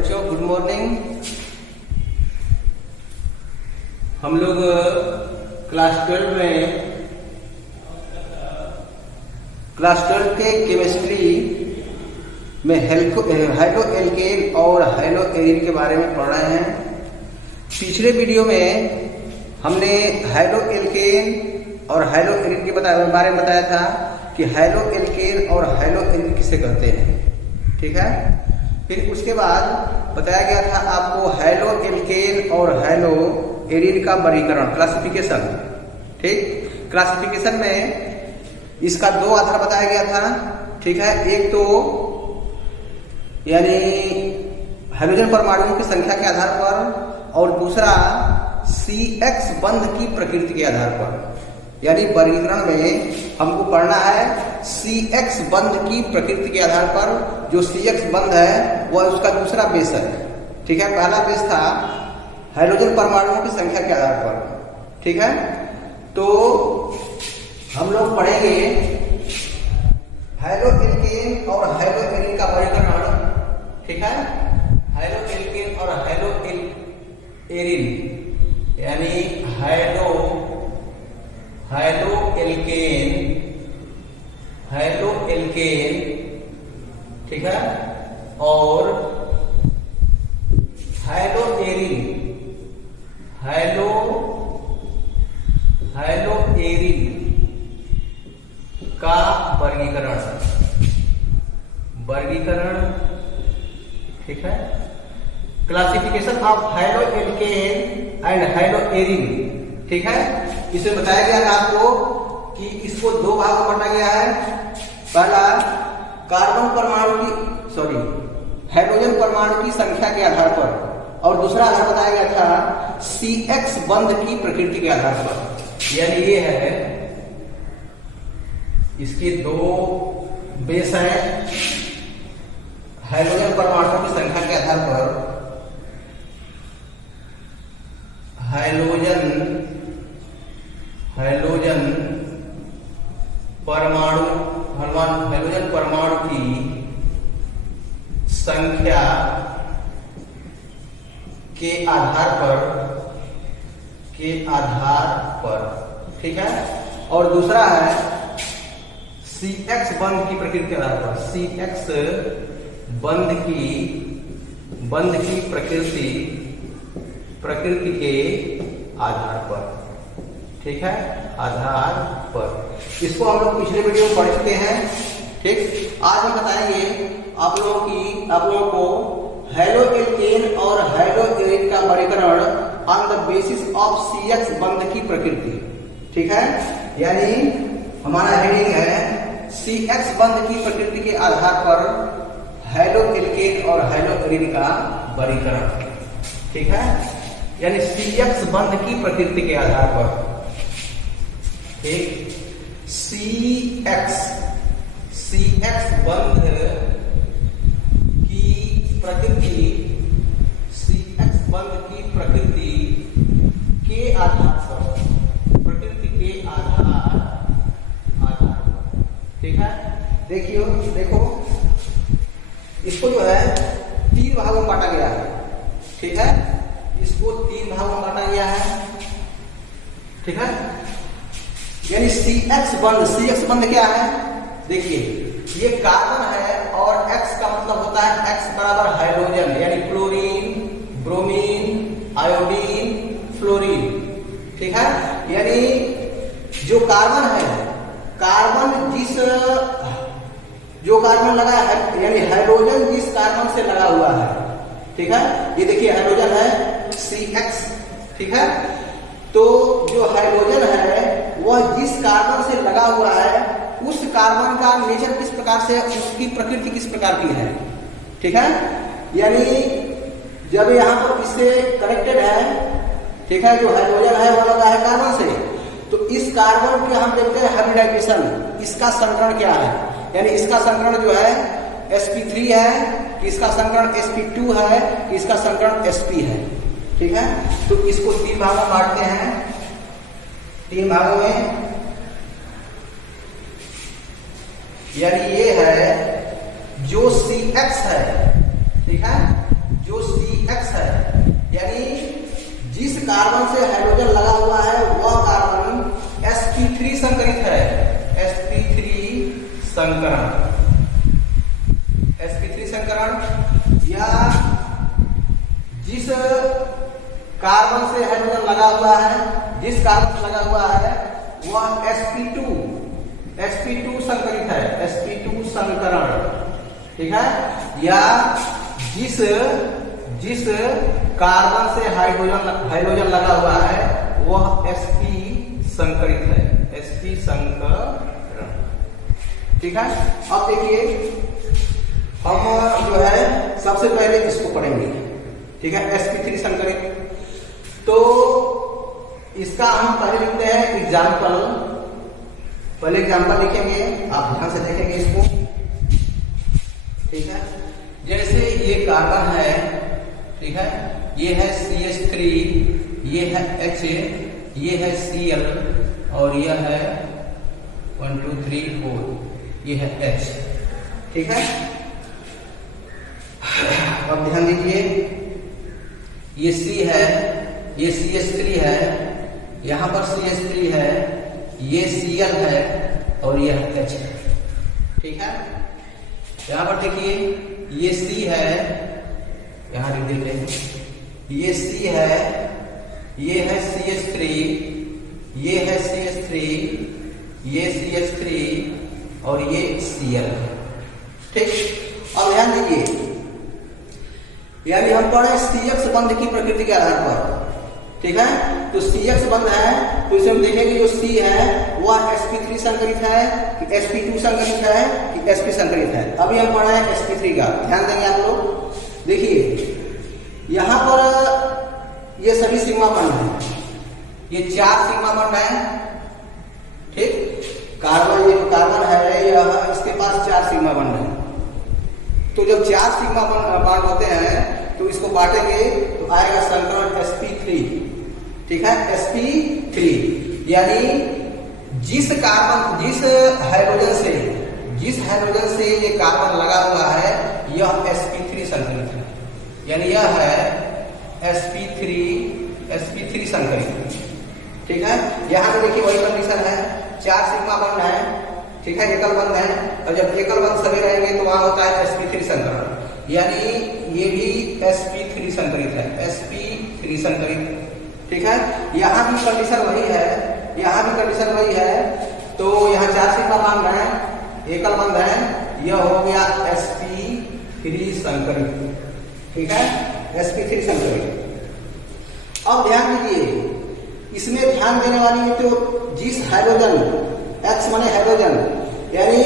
बच्चों, good morning. हम लोग क्लास 12 के केमिस्ट्री में हाइड्रो एल्केन और हाइड्रो एरिन के बारे में पढ़ रहे हैं। पिछले वीडियो में हमने हाइड्रो एल्केन और हाइड्रो एरिन के बारे में बताया था कि हाइड्रो एल्केन और हाइड्रो एरिन किसे कहते हैं, ठीक है। फिर उसके बाद बताया गया था आपको हाइड्रो एल्केन और हाइड्रो एरिन का वर्गीकरण, क्लासिफिकेशन, ठीक। क्लासिफिकेशन में इसका दो आधार बताया गया था, ठीक है। एक तो यानी हाइड्रोजन परमाणुओं की संख्या के आधार पर और दूसरा CX बंध की प्रकृति के आधार पर। यानी वर्गीकरण में हमको पढ़ना है CX बंध की प्रकृति के आधार पर। जो CX बंध है वह उसका दूसरा बेस है, ठीक है। पहला बेस था हाइड्रोजन परमाणुओं की संख्या के आधार पर, ठीक है। तो हम लोग पढ़ेंगे हाइड्रो एल्केन और हाइड्रो एरिन का वर्गीकरण, ठीक है। हाइड्रो एल्केन और हाइड्रो एरिन यानी हाइड्रो एल्केन, ठीक है, और हाइड्रो एरिन का वर्गीकरण, ठीक है। Classification of hydro alkane and hydro arene, ठीक है। इसमें बताया गया था आपको कि इसको दो भागों में बांटा गया है। पहला हाइड्रोजन परमाणु की संख्या के आधार पर और दूसरा आधार बताया गया था CX बंध की प्रकृति के आधार पर। यानी ये है, इसके दो बेस हैं। हाइड्रोजन परमाणुओं की संख्या के आधार पर हाइड्रोजन परमाणु की संख्या के आधार पर, ठीक है। और दूसरा है CX बंध की प्रकृति के आधार पर। CX बंध की प्रकृति के आधार पर, ठीक है, आधार पर। इसको हम लोग पिछले वीडियो में पढ़ चुके हैं, ठीक। आज हम बताएंगे आप लोगों को हाइड्रो एल्केन और हाइड्रो एरिन का वर्गीकरण on the basis of CX बंध की प्रकृति, ठीक है। यानी हमारा हेडिंग है CX बंध की प्रकृति के आधार पर हाइड्रो एल्केन और हाइड्रो एरिन का वर्गीकरण, ठीक है। यानी CX बंध की प्रकृति के आधार पर, ठीक। CX बंध की प्रकृति, CX बंध की प्रकृति के आधार पर, प्रकृति के आधार पर, ठीक है। देखो इसको जो है तीन भागों में बांटा गया है, ठीक है। इसको तीन भागों में बांटा गया है, ठीक है। यानी CX बंध क्या है? देखिए, ये कार्बन है और X का मतलब होता है X बराबर हाइड्रोजन, यानी क्लोरीन, ब्रोमीन, आयोडीन, फ्लोरीन, ठीक है। यानी जो कार्बन है, जो कार्बन लगा है, यानी हाइड्रोजन जिस कार्बन से लगा हुआ है, ठीक है। ये देखिए हाइड्रोजन है CX, ठीक है। तो जो हाइड्रोजन है वह जिस कार्बन से लगा हुआ है उस कार्बन का नेचर किस प्रकार से, उसकी प्रकृति किस प्रकार की है, ठीक है। यानी जब यहाँ पर इससे कनेक्टेड है, ठीक है, जो हाइड्रोजन है वह लगा है कार्बन से, तो इस कार्बन के हम देखते हैं हाइब्रिडाइजेशन, इसका संकरण क्या है। यानी इसका संकरण जो है sp3 है, कि इसका संकरण sp2 है, कि इसका संकरण sp है, ठीक है। तो इसको तीन भागों में बांटते हैं, तीन भागों में। यानी ये है जो CX है, ठीक है, जो CH है, यानी जिस कार्बन से हाइड्रोजन लगा हुआ है वह कार्बन sp3 संकरित है, sp3 संकरण, sp3 संकरण, या जिस कार्बन से हाइड्रोजन लगा हुआ है, जिस कार्बन से लगा हुआ है वह sp2 संकरित है, sp2 संकरण, ठीक है, या जिस कार्बन से हाइड्रोजन लगा हुआ है वह sp संकरित है, sp संकरण, ठीक है। अब देखिए हम जो है सबसे पहले इसको पढ़ेंगे, ठीक है, sp3 संकरित। तो इसका हम पहले लिखते हैं एग्जाम्पल, पहले एग्जाम्पल लिखेंगे, आप ध्यान से देखेंगे इसको, ठीक है। जैसे ये कार्बन है, ठीक है, ये है CH3, ये है H, ये है Cl और यह है 1 2 3 4, ये है H, ठीक है। अब ध्यान दीजिए, ये C है, ये CH3 है, यहां पर CH3 है, ये Cl है और यह H है, ठीक है। यहां पर देखिए ये C है, यहां लिख देते हैं, ये C है, ये है CH3, ये है CH3, ये CH3 और ये Cl है, ठीक। अब ध्यान दीजिए, यानी हम पढ़े CX बंध की प्रकृति के आधार पर, ठीक है। तो CX बंध है तो इसे हम देखेंगे जो C है वह sp3 संकरित है कि sp2 संकरित है कि sp संकरित है। अभी हम पढ़ रहे हैं sp3 का, ध्यान देंगे आप लोग। देखिए यहां पर ये सभी सिग्मा बंध है, ये 4 सिग्मा बंध है, ठीक। कार्बन, ये कार्बन है यह, इसके पास 4 सिग्मा बंध है। तो जब 4 सिग्मा बॉन्ड होते हैं तो इसको बांटेंगे तो आएगा संकरण sp3, ठीक है, sp3, यानी जिस हाइड्रोजन से ये कार्बन लगा हुआ है यह sp3 संकरित है, यानी यह है sp3 संकरित, ठीक है। यहां पे देखिए वही कंडीशन है, 4 सिग्मा बॉन्ड है, ठीक है, एकल बंध है, और जब एकल बंध सभी रहेंगे तो वहां होता है sp3 संकरण, यानी ये भी sp3 संकरित है, sp3 संकरित, ठीक है। यहां भी कंडीशन वही है, यहां भी कंडीशन वही है। तो यहां 4 सिग्मा बंध है, एकल बंध है, यह हो गया sp3 संकरित, ठीक है, sp3 संकरित। अब ध्यान दीजिए, इसमें ध्यान देने वाली तो जिस हाइड्रोजन, X माने हाइड्रोजन, यानी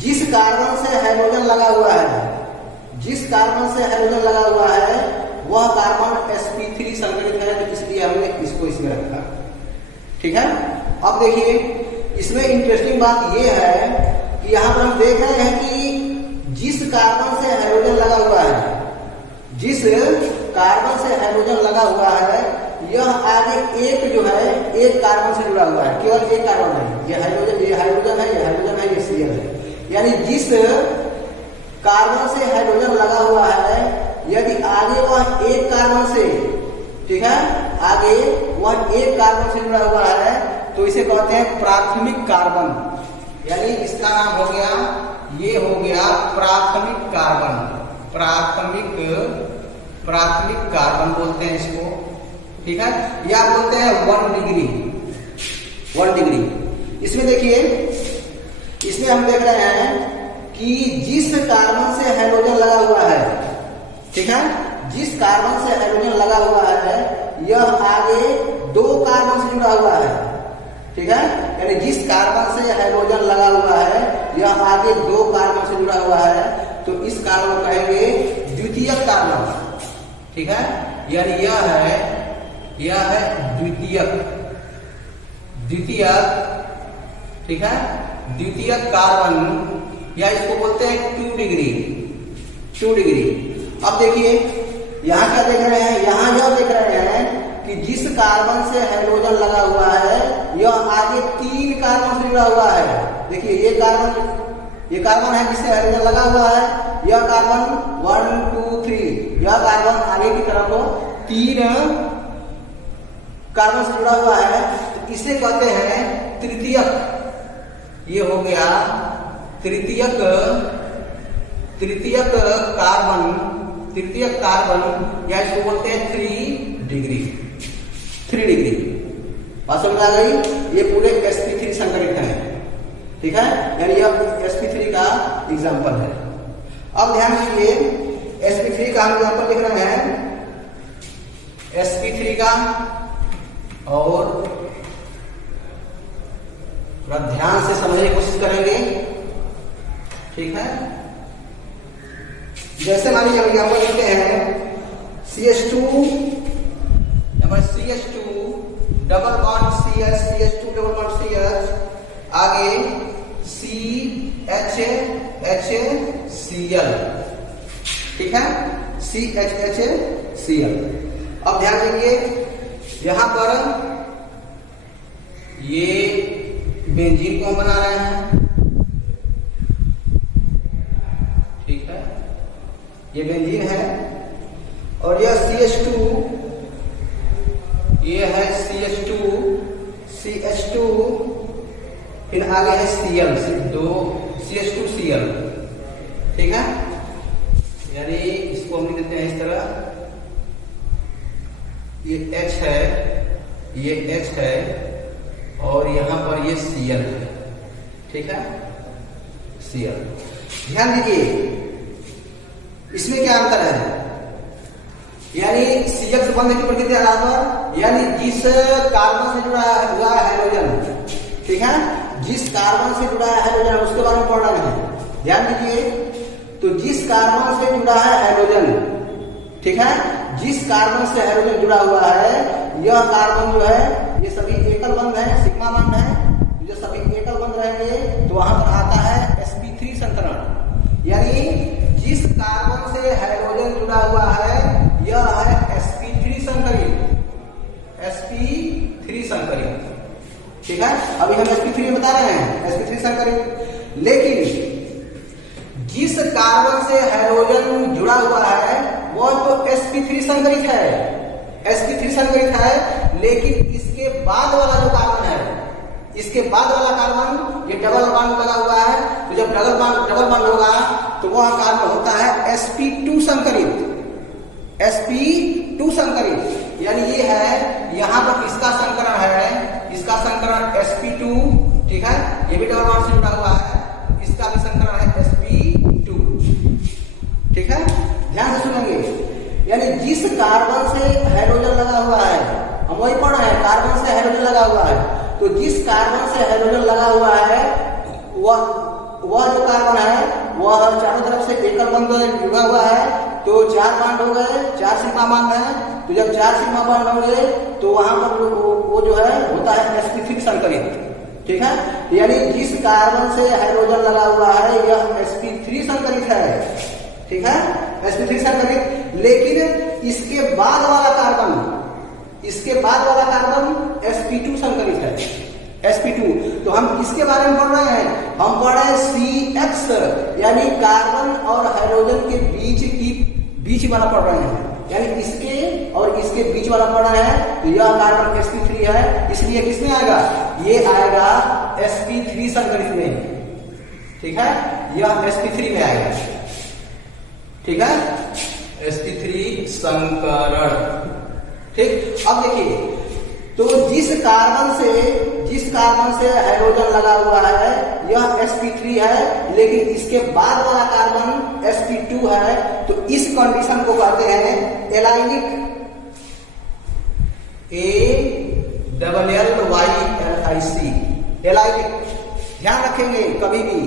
जिस कार्बन से हाइड्रोजन लगा हुआ है, जिस कार्बन से हाइड्रोजन लगा हुआ है वह कार्बन sp3 संकरित है, तो इसलिए हमने इसको इसमें रखा, ठीक है। अब देखिए इसमें इंटरेस्टिंग बात यह है कि यहां पर हम देख रहे हैं कि जिस कार्बन से हाइड्रोजन लगा हुआ है, जिस कार्बन से हाइड्रोजन लगा हुआ है, यह आगे एक जो है एक कार्बन से जुड़ा हुआ है, केवल एक कार्बन है, ये हाइड्रोजन है, ये हाइड्रोजन है, ये Cl है। यानी जिस कार्बन से हाइड्रोजन लगा हुआ है यदि आगे वह एक कार्बन से, ठीक है, आगे वह एक कार्बन से जुड़ा हुआ है तो इसे कहते हैं प्राथमिक कार्बन, यानी इसका नाम हो गया, ये हो गया प्राथमिक कार्बन, प्राथमिक कार्बन बोलते हैं इसको, ठीक है, या बोलते हैं 1 डिग्री। इसमें देखिए, इसमें हम देख रहे हैं कि जिस कार्बन से हाइड्रोजन लगा हुआ है, ठीक है, जिस कार्बन से हाइड्रोजन लगा हुआ है यह आगे 2 कार्बन से जुड़ा हुआ है, ठीक है, यानी जिस कार्बन से हाइड्रोजन लगा हुआ है यह आगे 2 कार्बन से जुड़ा हुआ है, तो इस कार्बन को कहेंगे द्वितीयक कार्बन, ठीक है, यानी यह है द्वितीयक, ठीक है, द्वितीयक कार्बन, या इसको बोलते हैं 2 डिग्री। अब देखिए यहां क्या देख रहे हैं, यहां यह देख रहे हैं कि जिस कार्बन से हाइड्रोजन लगा हुआ है यह आगे 3 कार्बन से जुड़ा हुआ है। देखिए ये कार्बन ये कार्बन है जिससे हाइड्रोजन लगा हुआ है, यह कार्बन 1 2 3, यह कार्बन आगे की तरफ 3 कार्बन से जुड़ा हुआ है, तो इसे कहते हैं तृतीयक। ये हो गया तृतीयक कार्बन, या इसको बोलते हैं 3 डिग्री। बात समझ आ गई? ये पूरे sp3 संकरित है, ठीक है, यानी यह sp3 का एग्जाम्पल है। अब ध्यान दीजिए, sp3 का हम एग्जाम्पल लिख रहे हैं, sp3 का, और थोड़ा ध्यान से समझने की कोशिश करेंगे, ठीक है। जैसे मान लीजिए हम एग्जाम्पल लिखते हैं CH2 double bond CH2 double bond CH, आगे CHHCl, ठीक है, CHHCl। अब ध्यान देंगे, यहां पर ये बेंजीन को हम बना रहे हैं, ठीक है, ये बेंजीन है, और यह CH2, ये है CH2, फिर आगे है Cl, CH2Cl, ठीक है, यानी इसको हम लिख देते हैं इस तरह, ये H है, ये H है, और यहां पर ये Cl है, ठीक है, Cl। ध्यान दीजिए, इसमें क्या अंतर है, यानी Cl से बंध की प्रकृति आधार पर, यानी जिस कार्बन से जुड़ा हुआ है हाइड्रोजन, ठीक है, जिस कार्बन से जुड़ा है हाइड्रोजन उसके बारे में पढ़ रहे हैं। ध्यान दीजिए, तो जिस कार्बन से जुड़ा है हाइड्रोजन, ठीक है, जिस कार्बन से हाइड्रोजन जुड़ा हुआ है, यह कार्बन जो है ये सभी एकल बंध है, सिग्मा बंध है, जो सभी एकल बंध रहेंगे तो वहां पर आता है sp3 संकरण। यानी जिस कार्बन से हाइड्रोजन जुड़ा हुआ है यह है sp3 संकरित, ठीक है। अभी हम sp3 बता रहे हैं, sp3 संकरित। लेकिन जिस कार्बन से हाइड्रोजन जुड़ा हुआ है वह तो sp3 संकरित है, लेकिन इसके बाद वाला जो कार्बन है, इसके बाद वाला कार्बन, ये डबल बॉन्ड लगा हुआ है, तो जब डबल बॉन्ड होगा तो वह कार्बन होता है sp2 संकरित। यानी ये है, यहां पर इसका संकरण है, इसका संकरण sp2, ठीक है, ये भी डबल बॉन्ड से जुड़ा हुआ है, इसका भी संकरण है sp2, ठीक है। ध्यान से सुनेंगे, यानी जिस कार्बन से हाइड्रोजन लगा हुआ है, हम वही पढ़ रहे हैं, कार्बन से हाइड्रोजन लगा हुआ है, तो जिस कार्बन से हाइड्रोजन लगा हुआ है वह जो कार्बन है वह चारों तरफ से एकल बंध जुड़ा हुआ है, तो 4 बॉन्ड हो गए, 4 सिग्मा बॉन्ड है, तो जब 4 सिग्मा बॉन्ड होंगे तो वहां पर वो जो है होता है sp3 संकरित, ठीक है। यानी जिस कार्बन से हाइड्रोजन लगा हुआ है यह sp3 संकरित है, ठीक है, sp3 संकरित। लेकिन इसके बाद वाला कार्बन sp2 संकरित है, sp2। तो हम किसके बारे में पढ़ रहे हैं, हम पढ़ रहे हैं CX, यानी कार्बन और हाइड्रोजन के बीच वाला पढ़ रहे हैं, यानी इसके और इसके बीच वाला पढ़ रहे हैं, तो यह कार्बन sp3 है, इसलिए किसमें आएगा, ये आएगा sp3 संकरित में, ठीक है, यह sp3 में आएगा, ठीक है, sp3 संकरण, ठीक। अब देखिए, तो जिस कार्बन से हाइड्रोजन लगा हुआ है यह sp3 है, लेकिन इसके बाद वाला कार्बन sp2 है, तो इस कंडीशन को कहते हैं एलाइनिक, ALLYLIC, एलाइनिक। ध्यान रखेंगे कभी भी,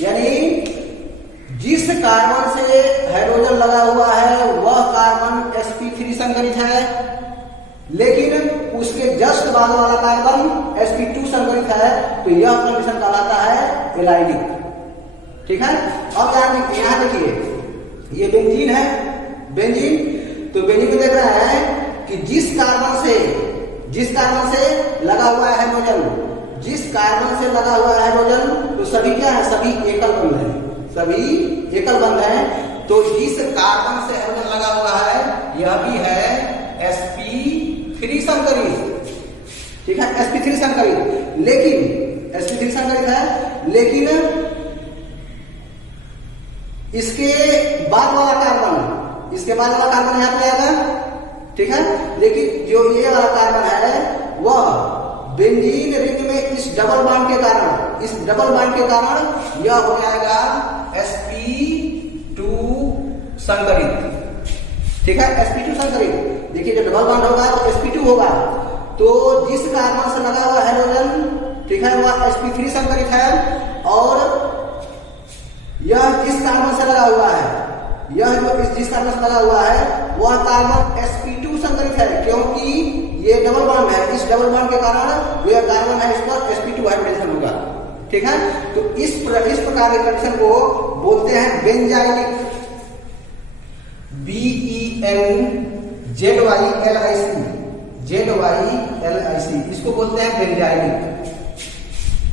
यानी जिस कार्बन से हाइड्रोजन लगा हुआ है वह कार्बन sp3 संकरित है, लेकिन उसके जस्ट बाद वाला कार्बन sp2 संकरित है, तो यह कंडीशन कहलाता है एलाइनिक, ठीक है। अब यहां देखिए, ये बेंजीन है, तो बेंजीन में देख रहे हैं कि जिस कार्बन से लगा हुआ है हाइड्रोजन, जिस कार्बन से लगा हुआ है हाइड्रोजन तो सभी क्या है, सभी एकल बंध है, सभी एकल बंध है। तो जिस कार्बन से हाइड्रोजन लगा हुआ है यह भी है sp3 संकरित, ठीक है, sp3 संकरित। लेकिन sp3 संकरित है, लेकिन इसके बाद वाला कार्बन, इसके बाद वाला कार्बन यहां पे आएगा, ठीक है। लेकिन जो ये वाला कार्बन है वह बेंजीन रिंग में इस डबल बॉन्ड के कारण, इस डबल बॉन्ड के कारण यह हो जाएगा sp2 संकरित, ठीक है, sp2 संकरित। देखिए जब डबल बॉन्ड होगा तो sp2 होगा। तो जिस कार्बन से लगा हुआ हाइड्रोजन, ठीक है, वह sp3 संकरित है। और यह जिस कार्बन से लगा हुआ है, यह जो जिस कार्बन से लगा हुआ है वह कार्बन sp2 संकरित है, क्योंकि ये डबल बॉन्ड है। इस डबल बॉन्ड के कारण यह कार्बन है, इस पर sp2 हाइब्रिडेशन होगा, ठीक है। तो इस प्रकार के कंडीशन को बोलते हैं बेंजाइलिक, BENZYLIC, इसको बोलते हैं बेंजाइलिक,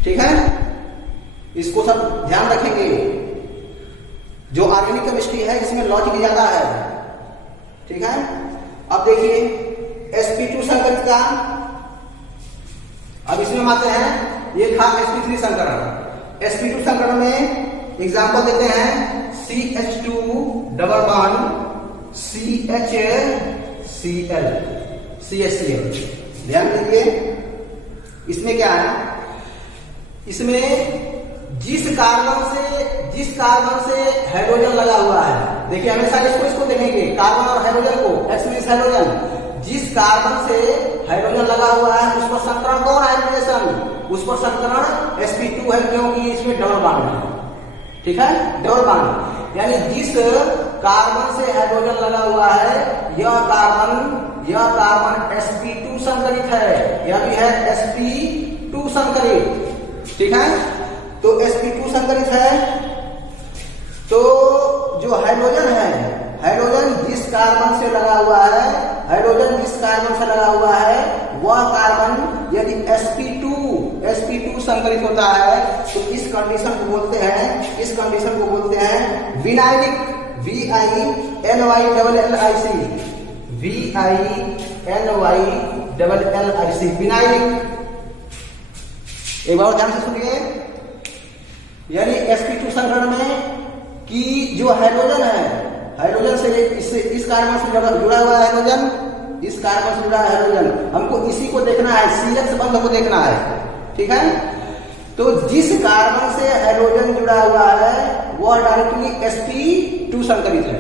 ठीक है। इसको सब ध्यान रखेंगे। जो ऑर्गेनिक केमिस्ट्री है इसमें लॉजिक ज्यादा है, ठीक है। अब देखिए sp2 संकरित का, अब इसमें हम आते हैं, ये था sp3 संकरण। sp2 संकरण में एग्जांपल देते हैं CH2 डबल बॉन्ड CHCl। ध्यान दीजिए इसमें क्या है, इसमें जिस कार्बन से हाइड्रोजन लगा हुआ है, देखिए हमेशा इसको देखेंगे, कार्बन और हाइड्रोजन को, X मींस हाइड्रोजन। जिस कार्बन से हाइड्रोजन लगा हुआ है उस पर संकरण कौन है, हाइब्रिडेशन, उस पर संकरण sp2 है, क्योंकि इसमें डबल बॉन्ड है, ठीक है, डबल बॉन्ड। यानी जिस कार्बन से हाइड्रोजन लगा हुआ है यह कार्बन sp2 संकरित है, यह भी है sp2 संकरित, ठीक है। तो sp2 संकरित है। तो जो हाइड्रोजन है, हाइड्रोजन जिस कार्बन से लगा हुआ है, हाइड्रोजन जिस कार्बन से लगा हुआ है वह कार्बन यदि sp2 संकरित होता है तो इस कंडीशन को बोलते हैं विनाइलिक, VINYLLIC, विनाइलिक। एक बार ध्यान से सुनिए, यानी sp2 संकरण में कि जो हाइड्रोजन है, हाइड्रोजन से इस कार्बन से जुड़ा हुआ है हाइड्रोजन, इस कार्बन से जुड़ा है हाइड्रोजन, हमको इसी को देखना है, CH बंध को देखना है, ठीक है। तो जिस कार्बन से हाइड्रोजन जुड़ा हुआ है वह डायरेक्टली sp2 संकरित है,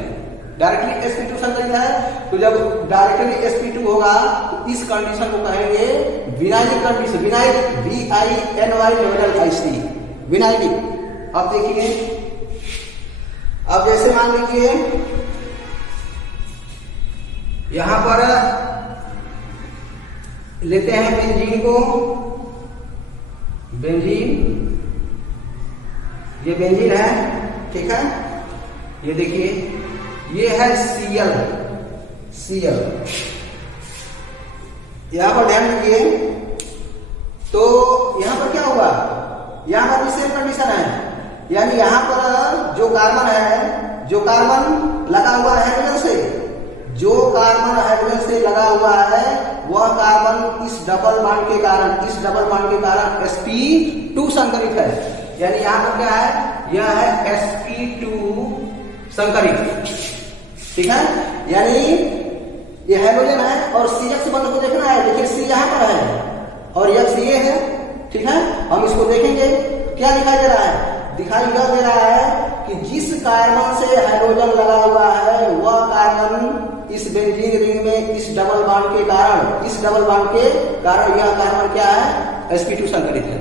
डायरेक्टली sp2 संकरित है। तो जब डायरेक्टली sp2 होगा तो इस कंडीशन को कहेंगे vinylic condition, vinylic, VINYLLIC, vinylic. अब देखिए, अब जैसे मान लीजिए यहां पर लेते हैं बेंजीन को, बेंजीन, ये बेंजीन है, ठीक है। ये देखिए ये है Cl, यहां पर ध्यान दीजिए। तो यहां पर क्या हुआ, यहां पर भी सेम कंडीशन है, यानी यहां पर जो कार्बन है, जो कार्बन लगा हुआ है हाइड्रोजन से, जो कार्बन हाइड्रोजन से लगा हुआ है वह कार्बन इस डबल बॉन्ड के कारण sp2 संकरित है। यानी यहां पर क्या है, यह है sp2 संकरित, ठीक है। यानी ये हाइड्रोजन है और CH बंध को देखना है, देखिए C यहां पर है और X ये है, ठीक है। हम इसको देखेंगे, क्या दिखाई दे रहा है, दिखाई यह दे रहा है कि जिस कार्बन से हाइड्रोजन लगा हुआ है वह कार्बन इस बेंजीन रिंग में इस डबल बॉन्ड के कारण यह कार्बन क्या है, sp2 संकरित है,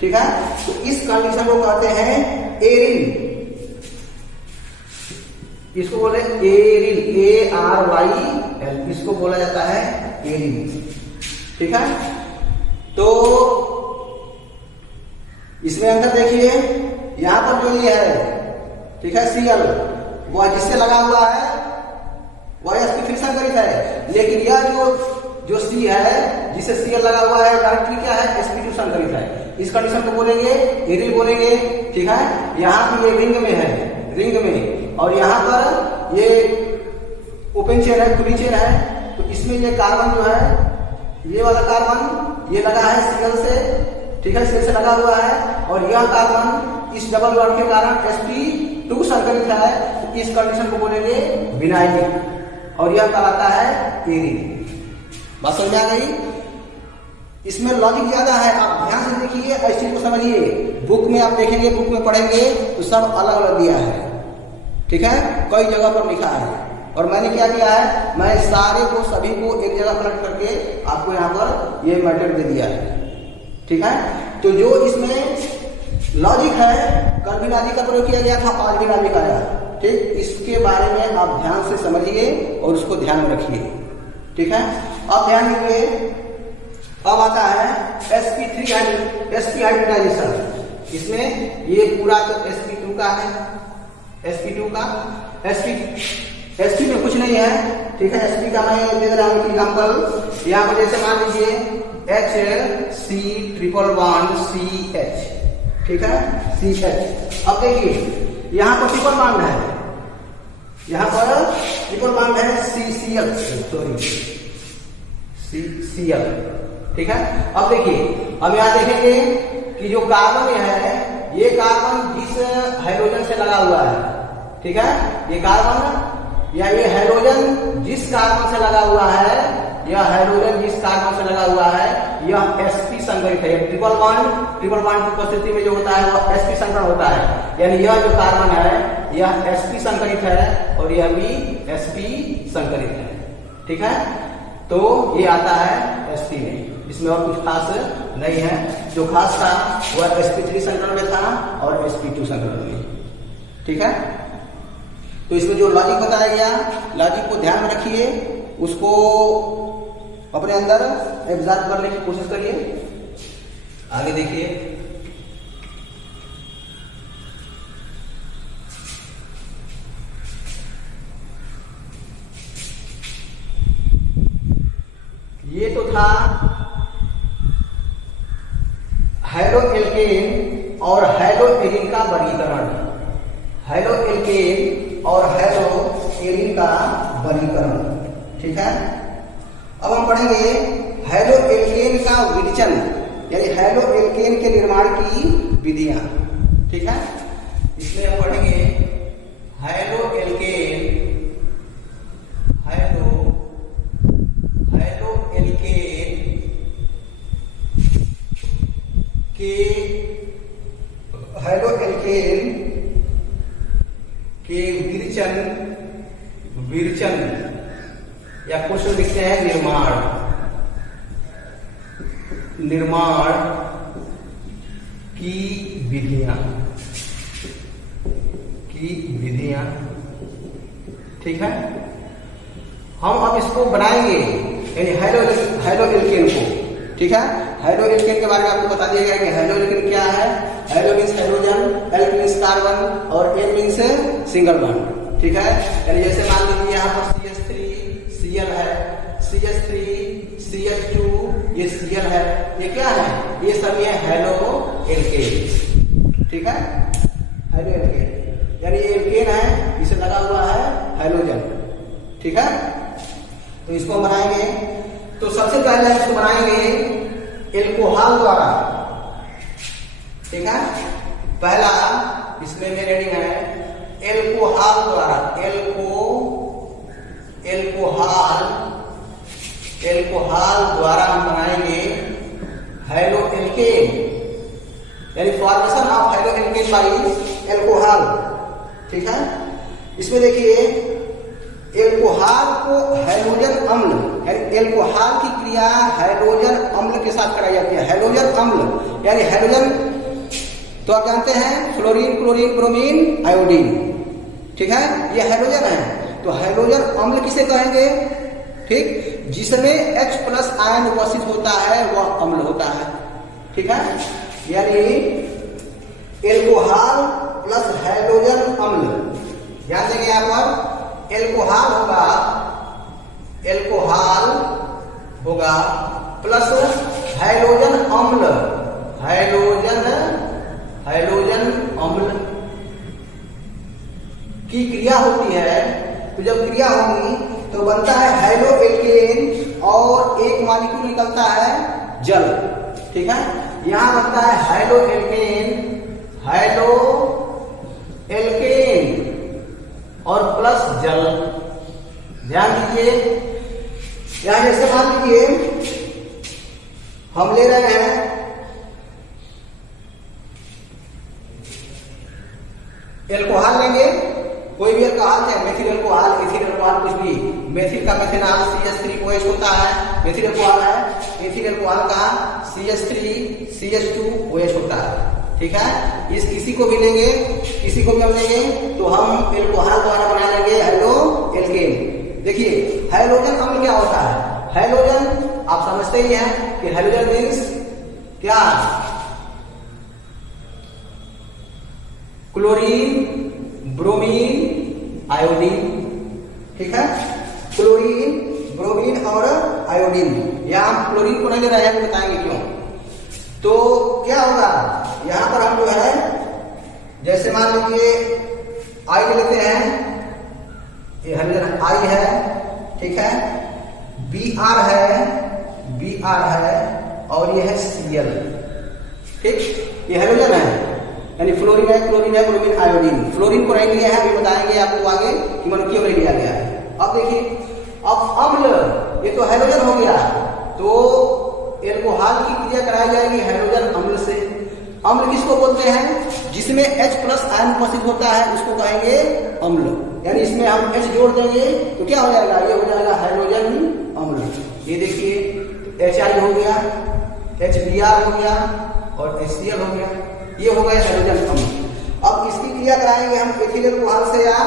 ठीक है। तो इस कंडीशन को कहते हैं एरिल, इसको बोले एरिल, ARYL, इसको बोला जाता है एरिल, ठीक है। तो इसमें अंदर देखिए, यहां पर जो ये है, ठीक है, Cl, वह जिससे लगा हुआ है वह sp3 संकरित है। लेकिन यह जो C है जिसे Cl लगा हुआ है डायरेक्टली क्या है, sp2 संकरित है। इस कंडीशन को बोलेंगे एरिल बोलेंगे, ठीक है। यहाँ पे ये रिंग में है, रिंग में, और यहाँ पर ये ओपन चेन है, खुली चेन है। तो इसमें ये कार्बन जो है, ये वाला कार्बन ये लगा है Cl से, ठीक है, Cl से लगा हुआ है, और यह कार्बन इस डबल बॉन्ड के कारण sp2 संकलित है। तो इस कंडीशन को बोलेंगे विनाइलिक, और यह कहलाता है एरिल। बात समझ में आ गई? इसमें लॉजिक ज्यादा है, आप ध्यान से देखिए, इस चीज को समझिए। बुक में आप देखेंगे, बुक में पढ़ेंगे तो सब अलग अलग दिया है, ठीक है, कई जगह पर लिखा है। और मैंने क्या किया है, मैं सारे को सभी को एक जगह कलेक्ट करके आपको यहाँ पर ये मैटर दे दिया है, ठीक है। तो जो इसमें लॉजिक है, कल भी लॉजिक का प्रयोग किया गया था, आज भी लॉजिक आया, ठीक। इसके बारे में आप ध्यान से समझिए और उसको ध्यान में रखिए, ठीक है। अब ध्यान दीजिए, अब आता है sp हाइब्रिडाइजेशन। इसमें ये पूरा तो sp2 का है, sp2 का sp में कुछ नहीं है, ठीक है। sp का मैं दे रहा हूँ एग्जाम्पल। यहाँ पर जैसे मान लीजिए HCC, ठीक है, CH। अब देखिए यहाँ पर ट्रिपल बॉन्ड है, यहाँ पर ट्रिपल बॉन्ड है CCl, सॉरी CCl, ठीक है। अब देखिए, अब यहाँ देखेंगे कि जो कार्बन है, ये कार्बन जिस हाइड्रोजन से लगा हुआ है, ठीक है, ये कार्बन या ये हाइड्रोजन जिस कार्बन से लगा हुआ है, यह हाइड्रोजन जिस कार्बन से लगा हुआ है, यह sp संकरित है। ट्रिपल बॉन्ड की उपस्थिति में जो होता है वह sp संकरण होता है, यानी यह जो कार्बन है यह sp संकरित है और यह भी sp संकरित है, ठीक है। तो ये आता है sp में, इसमें और कुछ खास नहीं है। जो खास था वह sp3 संकरण में था और sp2 संकरण में, ठीक है। तो इसमें जो लॉजिक बताया गया, लॉजिक को ध्यान में रखिए, उसको अपने अंदर एब्जॉर्ब करने की कोशिश करिए। आगे देखिए, ये तो था हाइड्रोएल्केन और हाइड्रोएरिन का वर्गीकरण, हाइड्रोएल्केन और हाइड्रोएरिन का वर्गीकरण, ठीक है। अब हम पढ़ेंगे हाइड्रोएल्केन का विघटन, यानी हाइड्रोएल्केन के निर्माण की विधियां, ठीक है। इसमें हम पढ़ेंगे हाइड्रोएल्केन के विरचन या कुछ लिखते हैं निर्माण की विधियां, ठीक है। हम अब इसको बनाएंगे, यानी हाइड्रोएल्केन को, ठीक है। हाइड्रोएल्केन के बारे में आपको बता दिया गया कि हाइड्रोएल्केन क्या है। Hydro means hydrogen, L means carbon और एन मीन्स सिंगल बॉन्ड, ठीक है। यानी जैसे मान लीजिए यहाँ पर CH3 Cl है, CH3 CH2 ये Cl है, ये क्या है, ये सभी है हाइड्रोएल्केन, ठीक है। हाइड्रोएल्केन यानी ये एल्केन है, इसे लगा हुआ है हाइड्रोजन, ठीक है। तो इसको बनाएंगे, तो सबसे पहले इसको बनाएंगे एल्कोहल द्वारा, ठीक है। पहला इसमें में रेडिंग है एल्कोहल द्वारा, एल्कोहल द्वारा हम बनाएंगे हाइड्रोएल्केन, यानी फॉर्मेशन ऑफ हाइड्रोएल्केन बाय एल्कोहल, ठीक है। इसमें देखिए एल्कोहल को हाइड्रोजन अम्ल, यानी एल्कोहल की क्रिया हाइड्रोजन अम्ल के साथ कराई जाती है। हाइड्रोजन अम्ल यानी हाइड्रोजन तो आप जानते हैं फ्लोरीन, क्लोरीन, ब्रोमीन, आयोडीन, ठीक है, ये हाइड्रोजन है। तो हाइड्रोजन अम्ल किसे कहेंगे, ठीक, जिसमें H+ आयन उपस्थित होता है वह अम्ल होता है, ठीक है। यानी एल्कोहल प्लस हाइड्रोजन अम्ल, ध्यान देंगे यहाँ पर एल्कोहल होगा प्लस हाइड्रोजन हैलोजन अम्ल की क्रिया होती है। तो जब क्रिया होगी तो बनता है हैलो एल्केन और एक मॉलिक्यूल निकलता है जल। ठीक है, यहां बनता है हैलो एल्केन और प्लस जल। ध्यान दीजिए, यहां जैसे मान लीजिए हम ले रहे हैं एल्कोहल, लेंगे कोई भी एल्कोहल, चाहे मेथिल एल्कोहल, एथिल एल्कोहल, कुछ भी। मेथिल का मेथेनॉल CH3OH होता है, मेथिल एल्कोहल है। एथिल एल्कोहल का CH3CH2OH होता है। ठीक है, किसी को भी लेंगे, किसी को भी हम लेंगे तो हम एल्कोहल द्वारा बना लेंगे हैलो एल्केन। देखिए हैलोजन अम्ल क्या होता है? हैलोजन आप समझते ही हैं कि हैलोजन मीन्स क्या? Chlorine, bromine, iodine. ठीक है, क्लोरीन, ब्रोमीन और आयोडीन। यहां हम क्लोरीन को नहीं ले रहे हैं, बताएंगे क्यों। तो क्या होगा यहां पर, हम जो है जैसे मान लीजिए आई लेते हैं, ये हैलोजन आई है। ठीक है, Br है और ये है Cl। ठीक, ये हैलोजन है, यानी फ्लोरीन है, क्लोरीन है, ब्रोमीन, आयोडीन। फ्लोरीन को नहीं लिया है, अभी बताएंगे आपको आगे कि मन क्यों नहीं लिया गया है। अब देखिए, अब अम्ल, ये तो हैलोजन हो गया, तो एल्कोहल की क्रिया कराई जाएगी हैलोजन अम्ल से। अम्ल किसको बोलते हैं? जिसमें H+ आयन उपस्थित होता है उसको कहेंगे अम्ल। यानी इसमें हम H जोड़ देंगे तो क्या हो जाएगा? ये हो जाएगा हैलोजन अम्ल। ये देखिए HI हो गया, HBr हो गया और HCl हो गया, ये हो गए हैलोजन अम्ल। अब इसकी क्रिया कराएंगे हम एथिल एल्कोहल से या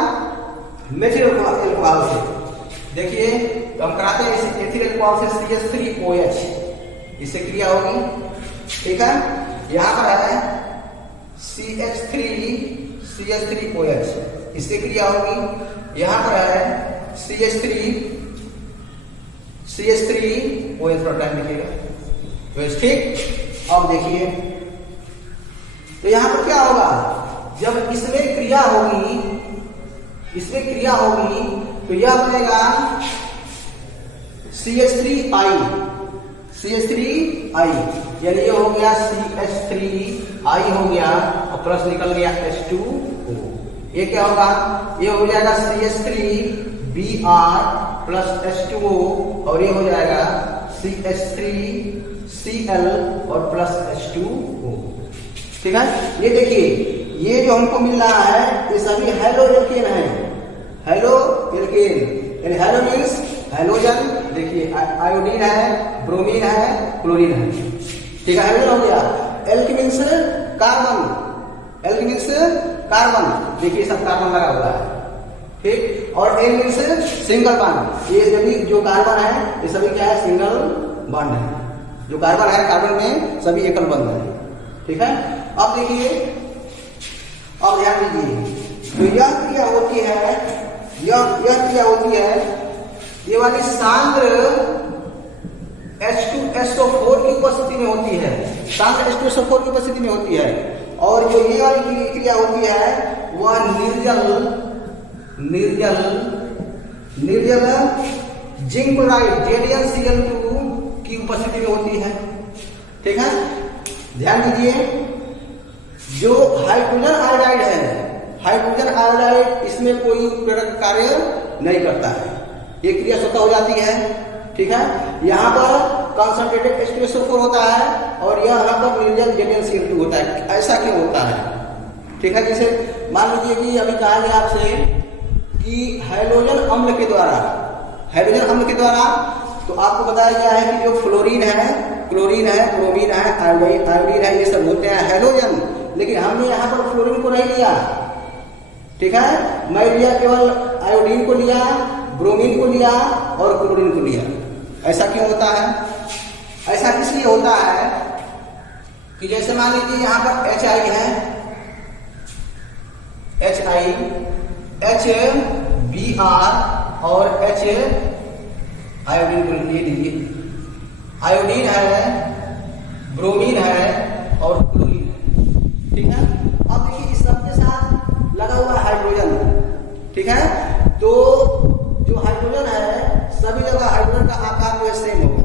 मेथिल एल्कोहल से। देखिए हम कराते हैं एथिल एल्कोहल से CH3OH, इससे क्रिया होगी। ठीक है, यहां पर है CH3OH, इससे क्रिया होगी। यहां पर है CH3OH, थोड़ा टाइम लिखिएगा। ठीक, अब देखिए तो यहां पर क्या होगा? जब इसमें क्रिया होगी तो यह बनेगा CH3I, यानी ये हो गया CH3I हो गया और प्लस निकल गया H2O। ये क्या होगा? ये हो जाएगा CH3Br प्लस H2O और ये हो जाएगा CH3Cl और प्लस H2O। ठीक है, ये देखिए, ये जो हमको मिल रहा है ये सभी हैलो एल्केन है। हैलो एल्केन यानी हैलो मीन्स हैलोजन। देखिए आयोडीन है, ब्रोमीन है, क्लोरीन है। ठीक है, हैलोजन हो गया। एल्क मीन्स कार्बन, देखिए सब कार्बन लगा हुआ है। ठीक, और एल मीन्स सिंगल बॉन्ड। ये सभी जो कार्बन है ये सभी क्या है? सिंगल बॉन्ड है। जो कार्बन है, कार्बन में सभी एकल बंध है। ठीक है, अब देखिए, अब ध्यान दीजिए, तो यह क्रिया होती है, ये वाली सांद्र H2SO4 की उपस्थिति में होती है, सांद्र H2SO4 की उपस्थिति में होती है। और जो ये वाली क्रिया होती है वह निर्जल जिंक क्लोराइड JnCl2 की उपस्थिति में होती है। ठीक है, ध्यान दीजिए, जो हाइड्रोजन आयोडाइड इसमें कोई प्रेरक कार्य नहीं करता है, ये क्रिया स्वतः हो जाती है। ठीक है, यहाँ पर कंसंट्रेटेड H2SO4 होता है और यहाँ पर निर्जल JnCl2 होता है। ऐसा क्यों होता है? ठीक है, जैसे मान लीजिए कि अभी कहा गया आपसे कि हैलोजन अम्ल के द्वारा, तो आपको बताया गया है कि जो फ्लोरीन है, क्लोरीन है, ब्रोमीन है, आयोडीन है, ये सब होते हैं हैलोजन। लेकिन हमने यहाँ पर फ्लोरीन को नहीं लिया। ठीक है, मैं लिया केवल आयोडीन को लिया, ब्रोमीन को लिया और क्लोरीन को लिया। ऐसा क्यों होता है? ऐसा इसलिए होता है कि जैसे मान लीजिए यहाँ पर HI है, HBr और H आयोडीन को ले लीजिए। आयोडीन है, ब्रोमीन है और ठीक है। अब देखिए इस सब के साथ लगा हुआ हाइड्रोजन, ठीक है। तो जो हाइड्रोजन है सभी जगह हाइड्रोजन का आकार जो है सेम होगा,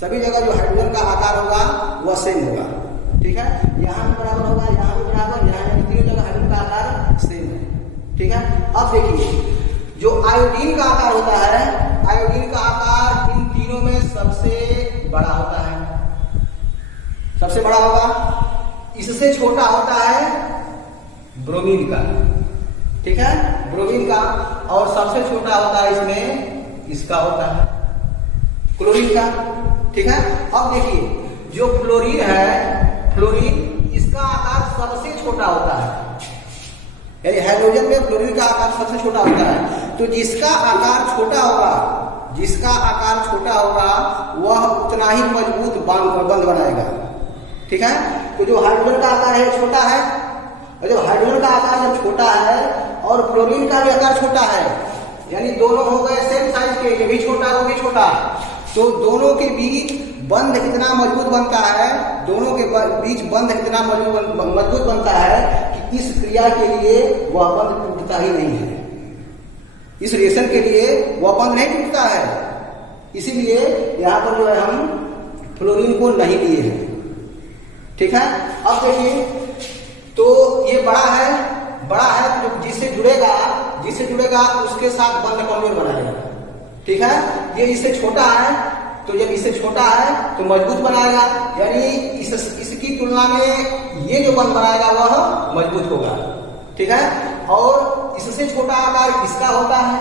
सभी जगह जो हाइड्रोजन का आकार होगा वह सेम होगा, ठीक है। यहाँ भी बराबर होगा, यहाँ भी बराबर, यहाँ भी, तीनों जगह हाइड्रोजन का आकार सेम है, ठीक है। अब देखिए जो आयोडीन का आकार होता है, आयोडीन का आकार इन तीनों में सबसे बड़ा होता है, सबसे बड़ा होगा। इससे छोटा होता है ब्रोमीन का, ठीक है, ब्रोमीन का। और सबसे छोटा होता है इसमें इसका होता है क्लोरीन का, ठीक है। अब देखिए जो फ्लोरीन है, फ्लोरीन इसका आकार सबसे छोटा होता है, यानी हाइड्रोजन में फ्लोरीन का आकार सबसे छोटा होता है। तो जिसका आकार छोटा होगा, जिसका आकार छोटा होगा वह उतना ही मजबूत बंध बनाएगा, ठीक है। तो जो हाइड्रोजन का आकार है छोटा है, और जब हाइड्रोजन का आकार जब छोटा है और फ्लोरीन का भी आकार छोटा है, यानी दोनों हो गए सेम साइज के, ये भी छोटा वो भी छोटा, तो दोनों के बीच बंध इतना मजबूत बनता है, दोनों के बीच बंध इतना मजबूत बनता है कि इस क्रिया के लिए वह बंध टूटता ही नहीं है, इस रिएक्शन के लिए वह बंध नहीं टूटता है। इसीलिए यहाँ पर जो है हम फ्लोरीन को नहीं लिए हैं, ठीक है। अब देखिए तो ये बड़ा है, बड़ा है तो जिससे जुड़ेगा उसके साथ बंध कमजोर बनाएगा, ठीक है। ये इससे छोटा है तो जब इससे छोटा है तो मजबूत बनाएगा, यानी इसकी तुलना में ये जो बंध बनाएगा वह मजबूत होगा, ठीक है। और इससे छोटा आकार इसका होता है,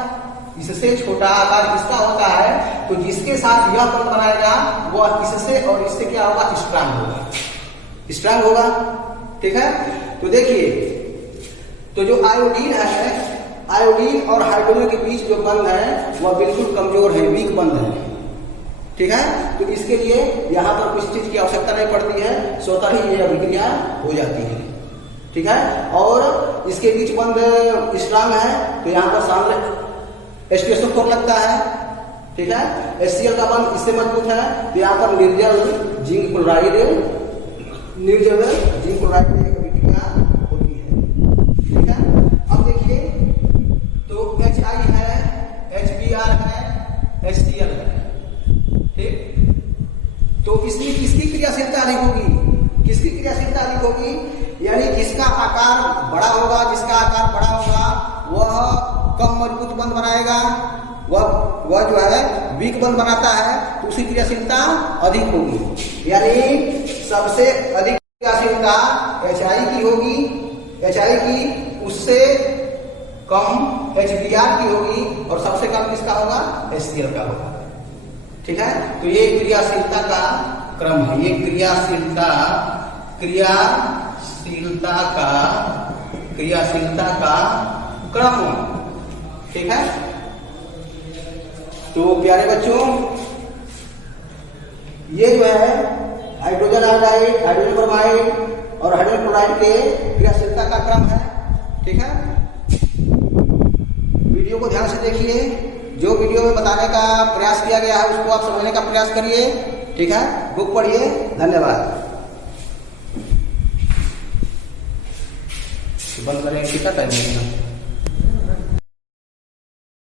इससे छोटा आकार इसका होता है, तो जिसके साथ यह बंध बनाएगा वह इससे और इससे क्या होगा, स्ट्रांग होगा, स्ट्रांग होगा, ठीक है। तो देखिए तो जो आयोडीन है, आयोडीन और हाइड्रोजन के बीच जो बंध है वह बिल्कुल कमजोर है, वीक बंध है, ठीक है। तो इसके लिए यहाँ पर कुछ चीज की आवश्यकता नहीं पड़ती है, स्वतः ही ये अभिक्रिया हो जाती है, ठीक है। और इसके बीच बंध स्ट्रांग है तो यहाँ पर सामने H2SO4 लगता है, ठीक है। HCl का बंध इससे मजबूत है तो यहाँ पर निर्जल जिंक क्लोराइड की एक अभिक्रिया होती है, ठीक है। अब देखिए तो HI है, HBr है, HCl है, ठीक। तो इसमें किसकी क्रियाशीलता अधिक होगी, किसकी क्रियाशीलता अधिक होगी, यानी जिसका आकार बड़ा होगा, जिसका आकार बड़ा होगा वह कम मजबूत बंध बनाएगा, वह जो है वीक बंध बनाता है तो उसकी क्रियाशीलता अधिक होगी, यानी सबसे अधिक क्रियाशीलता HI की होगी, HI की, उससे कम HBr की होगी और सबसे कम किसका होगा, HCl का होगा, ठीक है। तो ये क्रियाशीलता का क्रम है, ये क्रियाशीलता का क्रम, ठीक है। तो प्यारे बच्चों ये जो है हाइड्रोजन आयोडाइड, हाइड्रोजन ब्रोमाइड और हाइड्रोजन क्लोराइड के क्रियाशीलता का क्रम है, ठीक है। वीडियो को ध्यान से देखिए, जो वीडियो में बताने का प्रयास किया गया है उसको आप समझने का प्रयास करिए, ठीक है। बुक पढ़िए, धन्यवाद। बंद करेंगे, कितना टाइम लगेगा?